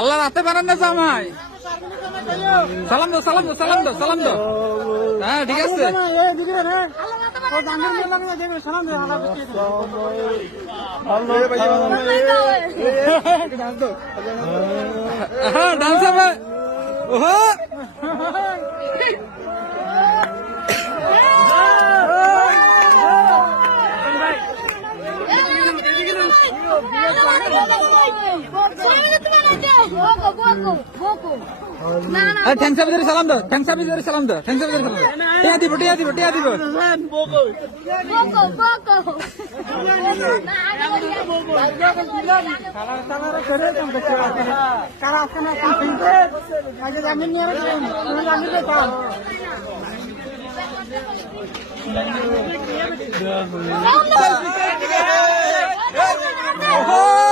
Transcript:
আল্লাহ রাতে পারেন না জামাই সালাম দো সালাম দো সালাম দো সালাম দো হ্যাঁ ঠিক আছে হ্যাঁ ডান্স হবে ওহো থ্যাংকস আবিদের সালাম দাও থ্যাংকস আবিদের সালাম দাও থ্যাংকস আবিদের সালাম টিয়া দিব টিয়া দিব টিয়া দিব Oh